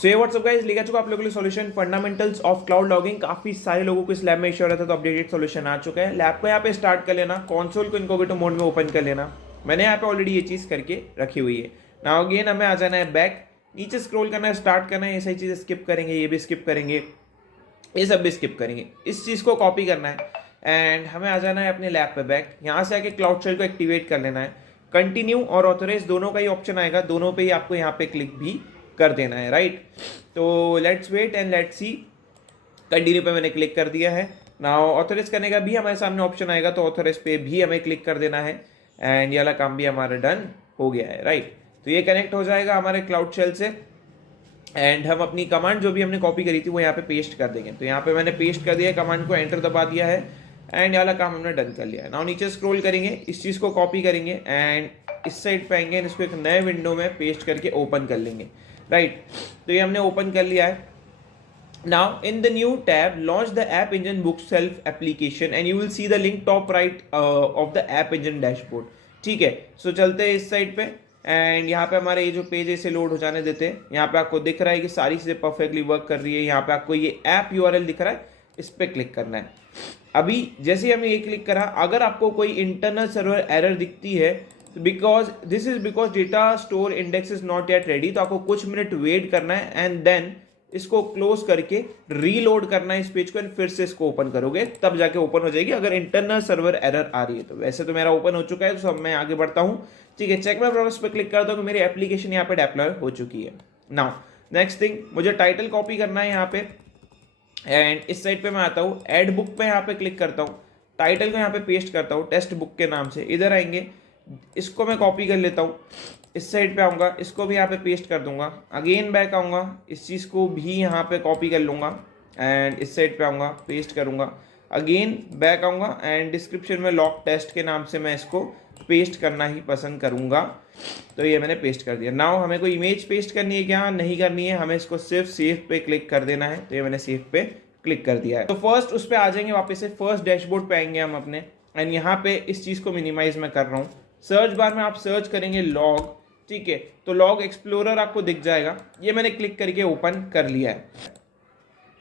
सो ये WhatsApp guys लेकर चुका आप लोगों के लिए solution fundamentals of cloud logging. काफी सारे लोगों को इस लैब में इश्यू रहता है, तो अपडेटेड सॉल्यूशन आ चुका है। लैब को यहाँ पे स्टार्ट कर लेना, कंसोल को इनकॉग्निटो मोड में ओपन कर लेना। मैंने यहाँ पे ऑलरेडी ये चीज करके रखी हुई है। नाउ अगेन हमें आ जाना है बैक, नीचे स्क्रॉल करना है, स्टार्ट करना है। ये सही चीजें स्किप करेंगे, ये भी स्किप करेंगे, ये सब भी स्किप करेंगे। इस चीज को कॉपी करना है एंड हमें आ जाना है अपने लैब पे बैक। यहाँ से आके क्लाउड शेल को एक्टिवेट कर लेना है। कंटिन्यू और ऑथराइज दोनों का ही ऑप्शन आएगा, दोनों पे ही आपको यहाँ पे क्लिक भी कर देना है, राइट। तो let's wait and let's see. Continue पे मैंने क्लिक कर दिया है। नाउ ऑथराइज करने का भी हमारे सामने ऑप्शन आएगा, तो ऑथराइज पे भी हमें क्लिक कर देना है एंड ये वाला काम भी हमारा डन हो गया है, राइट। तो ये कनेक्ट हो जाएगा हमारे क्लाउड शेल से एंड हम अपनी कमांड जो भी हमने कॉपी करी थी वो यहाँ पे पेस्ट कर देंगे। तो यहाँ पे मैंने पेस्ट कर दिया है, कमांड को एंटर दबा दिया है एंड ये वाला काम हमने डन कर लिया है। नाउ नीचे स्क्रॉल करेंगे, इस चीज़ को कॉपी करेंगे एंड इस साइड पे आएंगे, इसको एक नए विंडो में पेस्ट करके ओपन कर लेंगे, राइट। तो ये हमने ओपन कर लिया है। Now in the new tab, launch the App Engine Bookself application and you will see the link top right of the App Engine dashboard. ठीक है, सो चलते हैं इस साइड पे एंड यहाँ पे हमारे ये जो पेज है इसे लोड हो जाने देते हैं। यहाँ पे आपको दिख रहा है कि सारी चीज़ें परफेक्टली वर्क कर रही है। यहाँ पे आपको ये ऐप यूआरएल दिख रहा है, इस पर क्लिक करना है। अभी जैसे ही हमने ये क्लिक करा, अगर आपको कोई इंटरनल सर्वर एरर दिखती है because this is because data store index is not yet ready, तो आपको कुछ मिनट वेट करना है एंड देन इसको क्लोज करके रीलोड करना है इस पेज को एंड फिर से इसको ओपन करोगे तब जाके ओपन हो जाएगी, अगर इंटरनल सर्वर एरर आ रही है तो। वैसे तो मेरा ओपन हो चुका है, तो अब मैं आगे बढ़ता हूँ। ठीक है, चेक माय प्रोग्रेस पे क्लिक करता हूँ कि मेरी एप्लीकेशन यहाँ पे डिप्लॉय हो चुकी है। नाउ नेक्स्ट थिंग, मुझे टाइटल कॉपी करना है यहाँ पे एंड इस साइड पे मैं आता हूँ, एड बुक पे यहाँ पे क्लिक करता हूँ, टाइटल को यहाँ पे पेस्ट करता हूँ टेक्स्ट बुक के नाम से। इधर आएंगे, इसको मैं कॉपी कर लेता हूँ, इस साइड पे आऊँगा, इसको भी यहाँ पे पेस्ट कर दूंगा। अगेन बैक आऊँगा, इस चीज़ को भी यहाँ पे कॉपी कर लूँगा एंड इस साइड पे आऊँगा, पेस्ट करूँगा। अगेन बैक आऊँगा एंड डिस्क्रिप्शन में लॉक टेस्ट के नाम से मैं इसको पेस्ट करना ही पसंद करूँगा। तो ये मैंने पेस्ट कर दिया। नाउ हमें कोई इमेज पेस्ट करनी है क्या? नहीं करनी है, हमें इसको सिर्फ सेव पे क्लिक कर देना है। तो ये मैंने सेव पे क्लिक कर दिया है। तो फर्स्ट उस पर आ जाएंगे, वापस से फर्स्ट डैशबोर्ड पे आएंगे हम अपने एंड यहाँ पे इस चीज़ को मिनिमाइज मैं कर रहा हूँ। सर्च बार में आप सर्च करेंगे लॉग, ठीक है, तो लॉग एक्सप्लोरर आपको दिख जाएगा। ये मैंने क्लिक करके ओपन कर लिया है।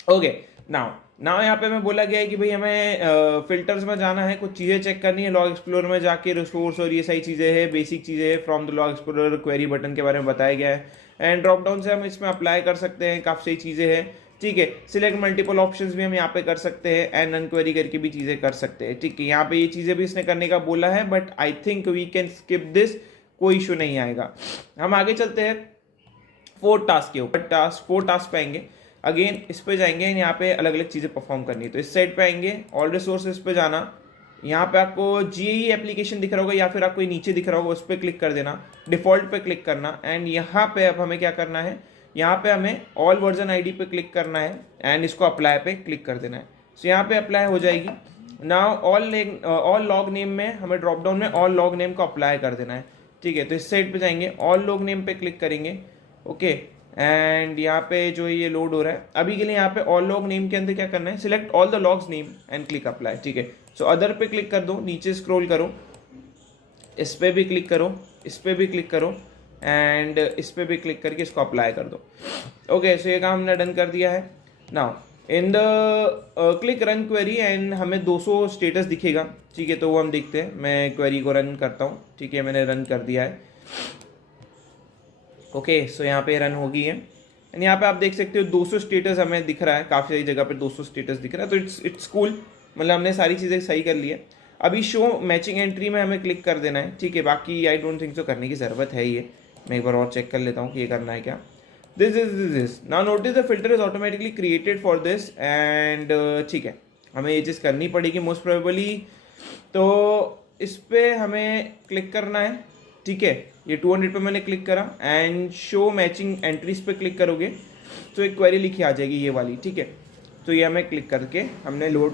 ओके, नाउ यहाँ पे मैं बोला गया है कि भाई हमें फिल्टर्स में जाना है, कुछ चीज़ें चेक करनी है। लॉग एक्सप्लोरर में जाके रिसोर्स और ये सही चीज़ें हैं, बेसिक चीज़ें हैं। From the log explorer query button के बारे में बताया गया है एंड ड्रॉप डाउन से हम इसमें अप्लाई कर सकते हैं, काफ़ी सही चीज़ें हैं। ठीक है, सिलेक्ट मल्टीपल ऑप्शंस भी हम यहाँ पे कर सकते हैं एंड अनक्वेरी करके भी चीज़ें कर सकते हैं। ठीक है, यहाँ पे ये चीज़ें भी इसने करने का बोला है, but I think we can skip this, कोई इशू नहीं आएगा। हम आगे चलते हैं फोर्थ टास्क के ऊपर। फोर्थ टास्क पे आएंगे, अगेन इस पे जाएंगे, यहाँ पे अलग अलग चीज़ें परफॉर्म करनी है। तो इस साइड पे आएंगे, ऑल रिसोर्सेज पे जाना, यहाँ पे आपको जीई एप्लीकेशन दिख रहा होगा या फिर आपको नीचे दिख रहा होगा, उस पर क्लिक कर देना, डिफॉल्ट पे क्लिक करना एंड यहाँ पे अब हमें क्या करना है, यहाँ पे हमें ऑल वर्जन आईडी पे क्लिक करना है एंड इसको अप्लाई पे क्लिक कर देना है। सो यहाँ पे अप्लाई हो जाएगी। नाउ ऑल लॉग नेम में हमें ड्रॉप डाउन में ऑल लॉग नेम को अप्लाई कर देना है। ठीक है, तो इस साइड पे जाएंगे, ऑल लॉग नेम पे क्लिक करेंगे। ओके, एंड यहाँ पे जो ये लोड हो रहा है अभी के लिए, यहाँ पे ऑल लॉग नेम के अंदर क्या करना है, select all the logs name and click apply. ठीक है, सो अदर पे क्लिक कर दो, नीचे स्क्रॉल करो, इस पे भी क्लिक करो, इस पे भी क्लिक करो एंड इस पे भी क्लिक करके इसको अप्लाई कर दो। ओके, सो ये काम हमने डन कर दिया है। Now in the click run query and हमें 200 स्टेटस दिखेगा। ठीक है, तो वो हम देखते हैं। मैं क्वेरी को रन करता हूँ। ठीक है, मैंने रन कर दिया है। ओके, सो यहाँ पे रन हो गई है एंड यहाँ पे आप देख सकते हो 200 स्टेटस हमें दिख रहा है, काफ़ी सारी जगह पे 200 स्टेटस दिख रहा है। तो इट्स कूल, मतलब हमने सारी चीज़ें सही कर ली है। अभी शो मैचिंग एंट्री में हमें क्लिक कर देना है। ठीक है, बाकी आई डोंट थिंक सो करने की ज़रूरत है। ये मैं एक बार और चेक कर लेता हूँ कि ये करना है क्या। This now notice the filter is automatically created for this and ठीक है, हमें ये चीज़ करनी पड़ेगी मोस्ट प्रोबेबली। तो इस पर हमें क्लिक करना है। ठीक है, ये 200 पे मैंने क्लिक करा एंड शो मैचिंग एंट्रीज पे क्लिक करोगे तो एक क्वेरी लिखी आ जाएगी ये वाली। ठीक है, तो ये हमें क्लिक करके हमने लोड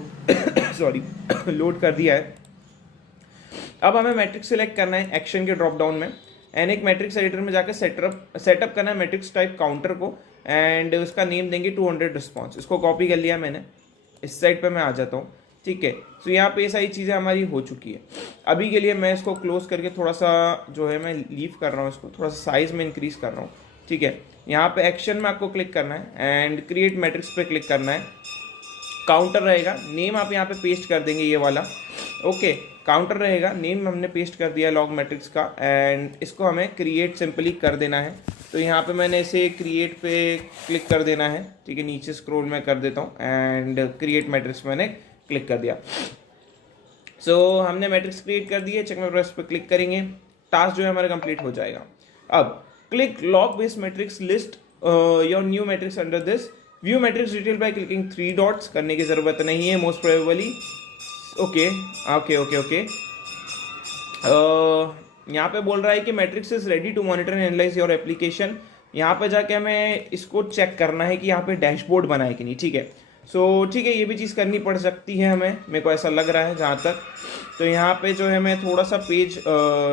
लोड कर दिया है। अब हमें मैट्रिक्स सिलेक्ट करना है एक्शन के ड्रॉप डाउन में एंड एक मैट्रिक्स एडिटर में जाकर सेटअप करना है मैट्रिक्स टाइप काउंटर को एंड उसका नेम देंगे 200 रिस्पॉन्स। इसको कॉपी कर लिया मैंने, इस साइड पे मैं आ जाता हूँ। ठीक है, तो यहाँ पे सारी चीज़ें हमारी हो चुकी है। अभी के लिए मैं इसको क्लोज करके थोड़ा सा जो है मैं लीव कर रहा हूँ, इसको थोड़ा सा साइज में इंक्रीज कर रहा हूँ ठीक है। यहाँ पे एक्शन में आपको क्लिक करना है एंड क्रिएट मैट्रिक्स पे क्लिक करना है। काउंटर रहेगा, नेम आप यहाँ पे पेस्ट कर देंगे ये वाला। ओके, काउंटर रहेगा, नेम हमने पेस्ट कर दिया लॉग मैट्रिक्स का एंड इसको हमें क्रिएट सिंपली कर देना है। तो यहाँ पे मैंने इसे क्रिएट पे क्लिक कर देना है, ठीक है। नीचे स्क्रॉल मैं कर देता हूँ एंड क्रिएट मैट्रिक्स मैंने क्लिक कर दिया। सो हमने मैट्रिक्स क्रिएट कर दी है। चेक मैट्रिक्स पे क्लिक करेंगे, टास्क जो है हमारा कंप्लीट हो जाएगा। अब click log based matrix list your new matrix under this view matrix detail by clicking 3 dots. करने की ज़रूरत नहीं है most probably. Okay okay okay okay, यहाँ पे बोल रहा है कि matrix is ready to monitor and analyse your application. यहाँ पे जाके हमें इसको चेक करना है कि यहाँ पे डैशबोर्ड बना है कि नहीं, ठीक है। सो ठीक है, ये भी चीज़ करनी पड़ सकती है हमें, मेरे को ऐसा लग रहा है जहाँ तक। तो यहाँ पे जो है मैं थोड़ा सा पेज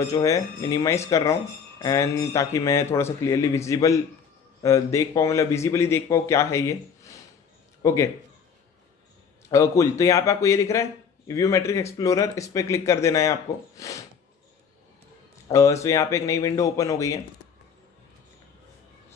जो है मिनिमाइज़ कर रहा हूँ एंड ताकि मैं थोड़ा सा क्लियरली विजिबल देख पाऊँ, मतलब विजिबली देख पाऊँ क्या है ये। Okay cool. तो यहाँ पे आपको ये दिख रहा है व्यू मैट्रिक्स एक्सप्लोरर, इस पर क्लिक कर देना है आपको। सो यहाँ पे एक नई विंडो ओपन हो गई है।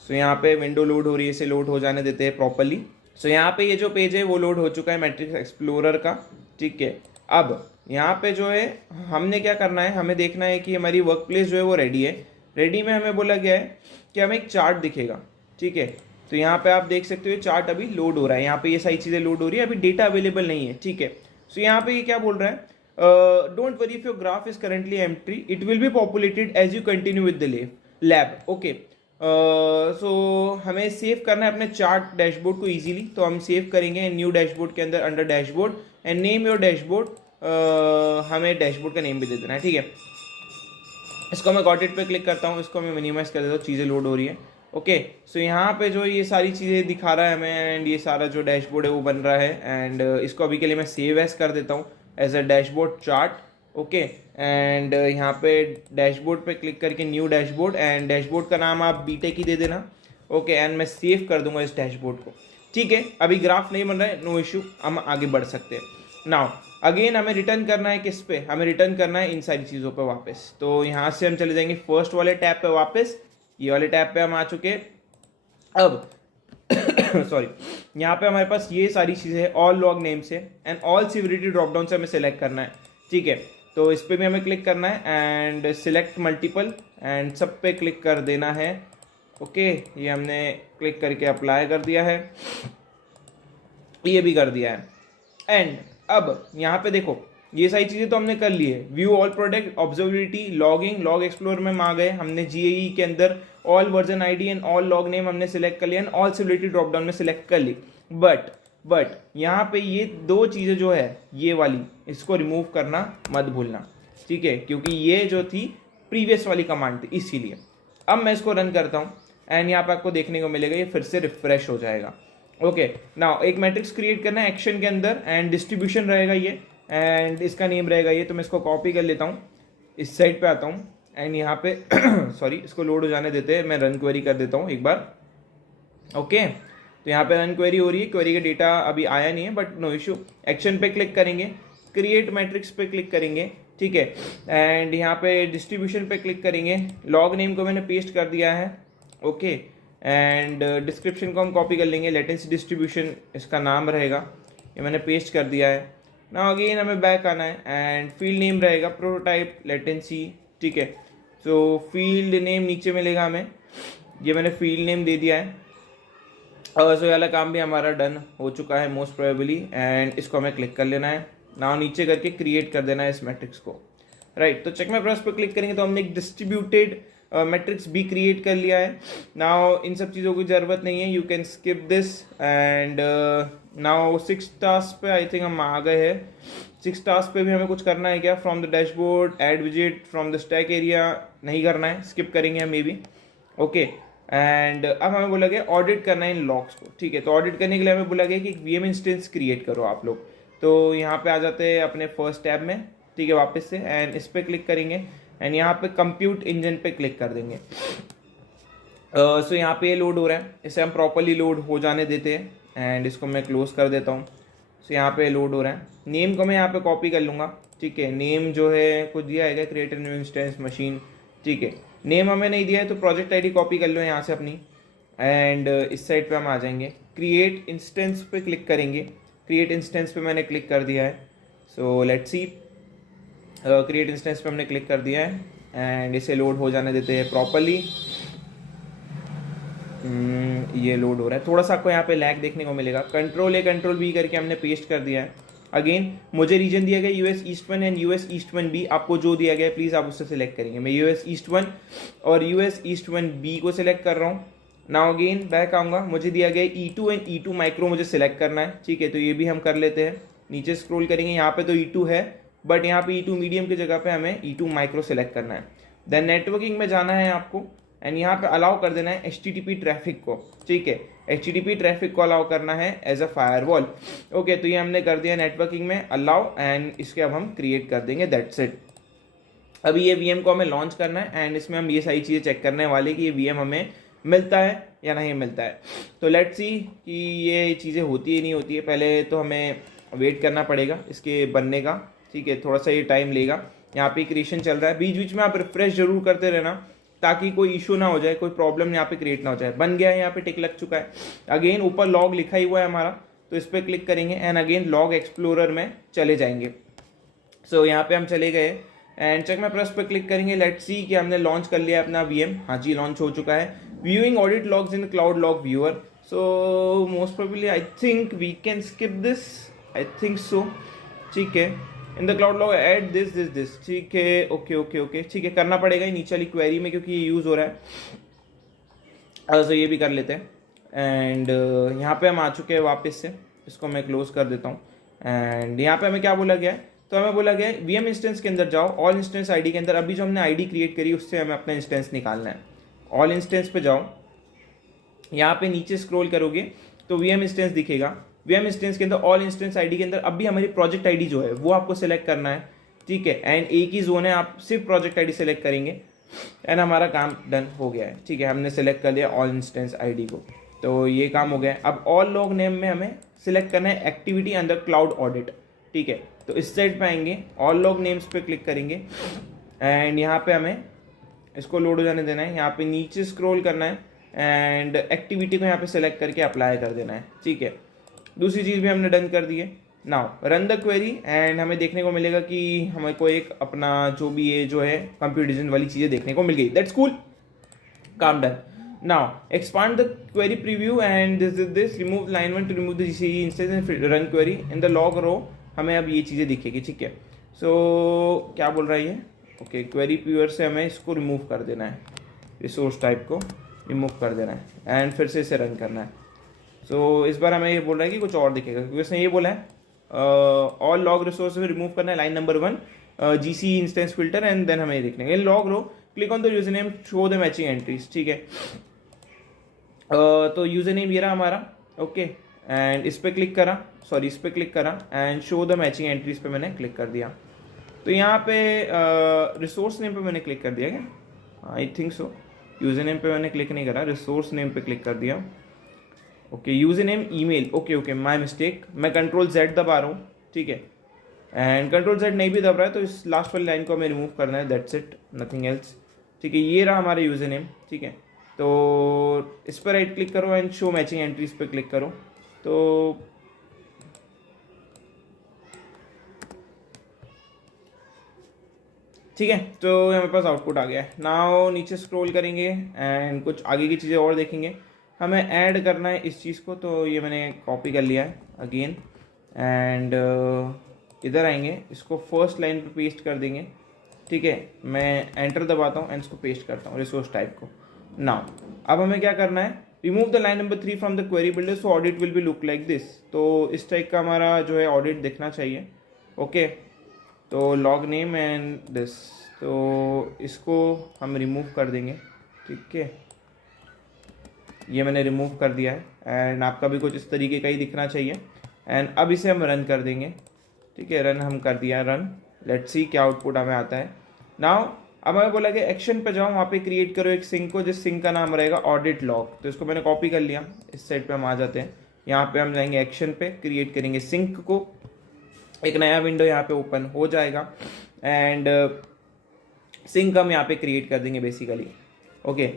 सो यहाँ पे विंडो लोड हो रही है, इसे लोड हो जाने देते हैं प्रॉपरली। सो यहाँ पे ये जो पेज है वो लोड हो चुका है मैट्रिक्स एक्सप्लोरर का, ठीक है। अब यहाँ पे जो है हमने क्या करना है, हमें देखना है कि हमारी वर्क प्लेस जो है वो रेडी है। रेडी में हमें बोला गया है कि हमें एक चार्ट दिखेगा, ठीक है। तो यहाँ पे आप देख सकते हो चार्ट अभी लोड हो रहा है, यहाँ पे ये सारी चीज़ें लोड हो रही है, अभी डेटा अवेलेबल नहीं है, ठीक है। सो यहाँ पे ये क्या बोल रहा है, don't worry if your graph is currently empty, it will be populated as you continue with the lab. Okay, so हमें सेव करना है अपने चार्ट डैशबोर्ड को इजीली, तो हम सेव करेंगे न्यू डैशबोर्ड के अंदर under dashboard and name your dashboard. हमें डैशबोर्ड का नेम भी दे देना है, ठीक है। इसको मैं गॉट इट पे क्लिक करता हूँ, इसको मैं मिनिमाइज कर देता हूँ, चीज़ें लोड हो रही है। ओके, सो यहाँ पे जो ये सारी चीज़ें दिखा रहा है हमें एंड ये सारा जो डैशबोर्ड है वो बन रहा है एंड इसको अभी के लिए मैं सेव एज कर देता हूँ as a dashboard chart. Okay, and यहाँ पे डैशबोर्ड पे क्लिक करके न्यू डैशबोर्ड एंड डैशबोर्ड का नाम आप बीटेक ही दे देना। ओके, एंड मैं सेव कर दूंगा इस डैशबोर्ड को, ठीक है। अभी ग्राफ नहीं बन रहा है, नो इशू, हम आगे बढ़ सकते हैं। नाउ अगेन हमें रिटर्न करना है किस पे, हमें रिटर्न करना है इन सारी चीज़ों पे वापस। तो यहाँ से हम चले जाएंगे फर्स्ट वाले टैब पे वापस, ये वाले टैब पे हम आ चुके। अब सॉरी, यहाँ पे हमारे पास ये सारी चीज़ें हैं, ऑल लॉग नेम से and all civility drop down से हमें सेलेक्ट करना है, ठीक है। तो इस पर भी हमें क्लिक करना है एंड सिलेक्ट मल्टीपल एंड सब पे क्लिक कर देना है। ओके, ये हमने क्लिक करके अप्लाई कर दिया है, ये भी कर दिया है। एंड अब यहाँ पे देखो ये सारी चीज़ें तो हमने कर ली है, view all product, observability, logging, log explore में हम आ गए, हमने जीएई के अंदर all version ID and all log name हमने सिलेक्ट कर लिया and all civility drop down में सिलेक्ट कर ली। बट यहाँ पे ये दो चीज़ें जो है ये वाली, इसको रिमूव करना मत भूलना, ठीक है, क्योंकि ये जो थी प्रीवियस वाली कमांड थी, इसीलिए। अब मैं इसको रन करता हूँ एंड यहाँ पे आपको देखने को मिलेगा ये फिर से रिफ्रेश हो जाएगा। ओके, नाउ एक मैट्रिक्स क्रिएट करना है एक्शन के अंदर एंड डिस्ट्रीब्यूशन रहेगा ये एंड इसका नेम रहेगा ये। तो मैं इसको कॉपी कर लेता हूँ, इस साइड पे आता हूँ एंड यहाँ पे सॉरी इसको लोड हो जाने देते हैं, मैं रन क्वेरी कर देता हूँ एक बार। ओके, तो यहाँ पे रन क्वेरी हो रही है, क्वेरी का डेटा अभी आया नहीं है बट नो इशू। एक्शन पे क्लिक करेंगे, क्रिएट मैट्रिक्स पे क्लिक करेंगे, ठीक है, एंड यहाँ पे डिस्ट्रीब्यूशन पे क्लिक करेंगे। लॉग नेम को मैंने पेस्ट कर दिया है, ओके, एंड डिस्क्रिप्शन को हम कॉपी कर लेंगे, लेटेंसी डिस्ट्रीब्यूशन इसका नाम रहेगा, ये मैंने पेस्ट कर दिया है। ना अगेन हमें बैक आना है एंड फील्ड नेम रहेगा प्रोटोटाइप लेटेंसी, ठीक है। सो फील्ड नेम नीचे मिलेगा हमें, ये मैंने फील्ड नेम दे दिया है। सो ये वाला काम भी हमारा डन हो चुका है मोस्ट प्रोबेबली एंड इसको हमें क्लिक कर लेना है। ना नीचे करके क्रिएट कर देना है इस मैट्रिक्स को, राइट। तो चेक मैट्रिक्स पर क्लिक करेंगे तो हमने एक डिस्ट्रीब्यूटेड मैट्रिक्स भी क्रिएट कर लिया है। नाउ इन सब चीज़ों की ज़रूरत नहीं है, you can skip this and now 6 task पे आई थिंक हम आ गए हैं। 6 टास्क पे भी हमें कुछ करना है क्या, from the dashboard, add visit, from the stack area, नहीं करना है, स्किप करेंगे हम मे बी। ओके, एंड अब हमें बोला गया ऑडिट करना है इन लॉग्स को, ठीक है। तो ऑडिट करने के लिए हमें बोला गया कि एक वीएम इंस्टेंस क्रिएट करो आप लोग। तो यहाँ पे आ जाते हैं अपने फर्स्ट टैब में, ठीक है, वापस से एंड इस पर क्लिक करेंगे एंड यहाँ पे कंप्यूट इंजन पे क्लिक कर देंगे। सो यहाँ पे लोड हो रहा है, इसे हम प्रॉपरली लोड हो जाने देते हैं एंड इसको मैं क्लोज कर देता हूँ। सो यहाँ पे लोड हो रहा है, नेम को मैं यहाँ पे कॉपी कर लूँगा, ठीक है। नेम जो है कुछ दिया है क्रिएट न्यू इंस्टेंस मशीन, ठीक है। नेम हमें नहीं दिया है तो प्रोजेक्ट आईडी कॉपी कर लो यहाँ से अपनी, एंड इस साइड पे हम आ जाएंगे, क्रिएट इंस्टेंस पे क्लिक करेंगे। क्रिएट इंस्टेंस पे मैंने क्लिक कर दिया है। So let's see, create instance पे हमने क्लिक कर दिया है एंड इसे लोड हो जाने देते हैं प्रॉपरली। ये लोड हो रहा है, थोड़ा सा आपको यहाँ पे लैग देखने को मिलेगा। कंट्रोल ए कंट्रोल बी करके हमने पेस्ट कर दिया है। अगेन मुझे रीजन दिया गया US east 1 and US east 1 B, आपको जो दिया गया है प्लीज़ आप उससे सिलेक्ट करेंगे। मैं यूएस ईस्ट 1 और यूएस ईस्ट 1 बी को सिलेक्ट कर रहा हूँ। नाउ अगेन बैक आऊँगा, मुझे दिया गया E2 एंड E2 माइक्रो मुझे सिलेक्ट करना है, ठीक है, तो ये भी हम कर लेते हैं। नीचे स्क्रॉल करेंगे, यहाँ पे तो E2 है बट यहाँ पे E2 मीडियम की जगह पे हमें E2 माइक्रो सेलेक्ट करना है। देन नेटवर्किंग में जाना है आपको एंड यहाँ पे अलाउ कर देना है HTTP ट्रैफिक को, ठीक है, HTTP ट्रैफिक को अलाउ करना है एज अ फायरवॉल। ओके, तो ये हमने कर दिया नेटवर्किंग में अलाउ एंड इसके अब हम क्रिएट कर देंगे, दैट्स इट। अभी ये VM को हमें लॉन्च करना है एंड इसमें हम ये सारी चीज़ें चेक करने वाले कि ये VM हमें मिलता है या नहीं मिलता है। तो लेट्स सी कि ये चीज़ें होती है नहीं होती है। पहले तो हमें वेट करना पड़ेगा इसके बनने का, ठीक है, थोड़ा सा ये टाइम लेगा। यहाँ पे क्रिएशन चल रहा है, बीच बीच में आप रिफ्रेश जरूर करते रहना ताकि कोई इशू ना हो जाए, कोई प्रॉब्लम यहाँ पे क्रिएट ना हो जाए। बन गया है, यहाँ पे टिक लग चुका है। अगेन ऊपर लॉग लिखा ही हुआ है हमारा, तो इस पर क्लिक करेंगे एंड अगेन लॉग एक्सप्लोरर में चले जाएंगे। सो यहाँ पे हम चले गए एंड चेक माय प्रेस पे क्लिक करेंगे। लेट्स सी कि हमने लॉन्च कर लिया अपना VM। हाँ जी, लॉन्च हो चुका है। Viewing audit logs in cloud log viewer, so most probably I think we can skip this, I think so, ठीक है। In the cloud log add this, ठीक है, ओके, ठीक है, करना पड़ेगा ही नीचे वाली क्वेरी में क्योंकि ये यूज़ हो रहा है। तो ये भी कर लेते हैं एंड यहाँ पे हम आ चुके हैं वापस से, इसको मैं क्लोज कर देता हूँ। एंड यहाँ पे हमें क्या बोला गया है, तो हमें बोला गया है VM इंस्टेंस के अंदर जाओ, ऑल इंस्टेंस ID के अंदर अभी जो हमने ID क्रिएट करी उससे हमें अपना इंस्टेंस निकालना है। ऑल इंस्टेंस पे जाओ, यहाँ पे नीचे स्क्रॉल करोगे तो VM इंस्टेंस दिखेगा। VM इंस्टेंस के अंदर ऑल इंस्टेंस ID के अंदर अभी हमारी प्रोजेक्ट ID जो है वो आपको सेलेक्ट करना है, ठीक है, एंड एक ही जोन है, आप सिर्फ प्रोजेक्ट ID सेलेक्ट करेंगे एंड हमारा काम डन हो गया है, ठीक है। हमने सेलेक्ट कर लिया ऑल इंस्टेंस ID को, तो ये काम हो गया है। अब ऑल लॉग नेम में हमें सिलेक्ट करना है एक्टिविटी अंडर क्लाउड ऑडिट, ठीक है, तो इस साइड पे आएंगे, ऑल लॉग नेम्स पे क्लिक करेंगे एंड यहाँ पे हमें इसको लोड हो जाने देना है। यहाँ पे नीचे स्क्रॉल करना है एंड एक्टिविटी को यहाँ पे सेलेक्ट करके अप्लाई कर देना है, ठीक है। दूसरी चीज़ भी हमने डन कर दी है। Now run the query and हमें देखने को मिलेगा कि हमें को एक अपना जो भी ये जो है कंप्यूटर वाली चीज़ें देखने को मिल गई, दैट्स कूल, काम done. Now expand the query preview and this remove line 1 to remove the GCE instance and run query in the log row, हमें अब ये चीज़ें दिखेगी, ठीक है। सो क्या बोल रहा है ये, ओके, क्वेरी प्यूअर से हमें इसको रिमूव कर देना है, रिसोर्स टाइप को रिमूव कर देना है एंड फिर से इसे रन करना है। सो इस बार हमें ये बोल रहा है कि कुछ और दिखेगा क्योंकि उसने ये बोला है ऑल लॉग रिसोर्स में रिमूव करना है, line number 1 GCE instance filter and then हमें ये देखने in log row click on the user name show the matching entries, ठीक है। तो यूजर नेम ये रहा हमारा, ओके, एंड इस पर क्लिक करा, सॉरी इस पर क्लिक करा and show the matching entries पे मैंने क्लिक कर दिया। तो यहाँ पे रिसोर्स नेम पे मैंने क्लिक कर दिया क्या, आई थिंक सो। यूजर नेम पे मैंने क्लिक नहीं करा, रिसोर्स नेम पे क्लिक कर दिया, okay. User name email, okay, my mistake, मैं Ctrl+Z दबा रहा हूँ, ठीक है, एंड Ctrl+Z नहीं भी दब रहा है तो इस लास्ट वाली लाइन को हमें रिमूव करना है, दैट्स इट, नथिंग एल्स, ठीक है। ये रहा हमारा यूजर नेम, ठीक है। तो इस पर राइट क्लिक करो एंड शो मैचिंग एंट्रीज पे क्लिक करो, तो ठीक है, तो हमारे पास आउटपुट आ गया है। नाउ नीचे स्क्रॉल करेंगे एंड कुछ आगे की चीज़ें और देखेंगे। हमें ऐड करना है इस चीज़ को, तो ये मैंने कॉपी कर लिया है अगेन एंड इधर आएंगे, इसको फर्स्ट लाइन पे पेस्ट कर देंगे, ठीक है। मैं एंटर दबाता हूँ एंड इसको पेस्ट करता हूँ रिसोर्स टाइप को। नाउ अब हमें क्या करना है, remove the line number 3 from the query builder so audit will be look like this, तो इस टाइप का हमारा जो है ऑडिट दिखना चाहिए, ओके। तो लॉग नेम एंड दिस, तो इसको हम रिमूव कर देंगे, ठीक है, ये मैंने रिमूव कर दिया है एंड आपका भी कुछ इस तरीके का ही दिखना चाहिए एंड अब इसे हम रन कर देंगे, ठीक है। रन हम कर दिया, रन, लेट्स सी क्या आउटपुट हमें आता है। नाउ अब हमें बोला कि एक्शन पे जाओ, वहाँ पे क्रिएट करो एक सिंक को, जिस सिंक का नाम रहेगा ऑडिट लॉग, तो इसको मैंने कॉपी कर लिया। इस साइड पे हम आ जाते हैं, यहाँ पे हम जाएंगे एक्शन पे, क्रिएट करेंगे सिंक को, एक नया विंडो यहाँ पे ओपन हो जाएगा एंड सिंक हम यहाँ पे क्रिएट कर देंगे बेसिकली। ओके,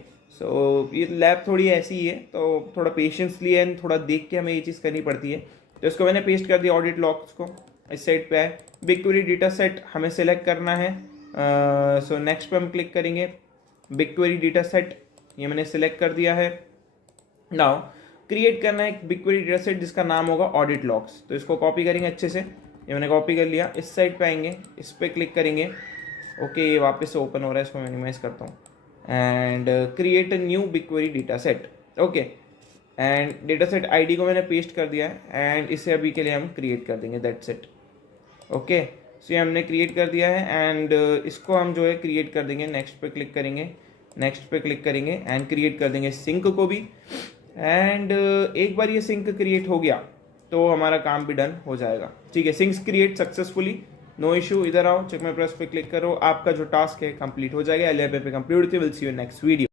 सो ये लैब थोड़ी ऐसी ही है, तो थोड़ा पेशेंसली एंड थोड़ा देख के हमें ये चीज़ करनी पड़ती है। तो इसको मैंने पेस्ट कर दिया ऑडिट लॉग्स को, इस साइड पे है। BigQuery डेटा सेट हमें सेलेक्ट करना है, सो नेक्स्ट पे हम क्लिक करेंगे। BigQuery डेटा सेट ये मैंने सेलेक्ट कर दिया है। नाउ क्रिएट करना है एक BigQuery डेटा सेट जिसका नाम होगा ऑडिट लॉग्स। तो इसको कॉपी करेंगे अच्छे से, ये मैंने कॉपी कर लिया। इस साइड पे आएंगे, इस पर क्लिक करेंगे। ओके, ये वापस से ओपन हो रहा है, इसको मिनिमाइज करता हूँ and create a new BigQuery data set. Okay, and data set ID को मैंने पेस्ट कर दिया है एंड इसे अभी के लिए हम क्रिएट कर देंगे, दैट्स इट। ओके, सो ये हमने क्रिएट कर दिया है एंड इसको हम जो है क्रिएट कर देंगे। नेक्स्ट पे क्लिक करेंगे, नेक्स्ट पे क्लिक करेंगे एंड क्रिएट कर देंगे सिंक को भी। एंड एक बार ये सिंक क्रिएट हो गया तो हमारा काम भी डन हो जाएगा। ठीक है, syncs create successfully, no issue. इधर आओ, चेक माय प्रेस पे क्लिक करो, आपका जो टास्क है कंप्लीट हो जाएगा। LLM पे कंप्लीट होती है। Will see you next video.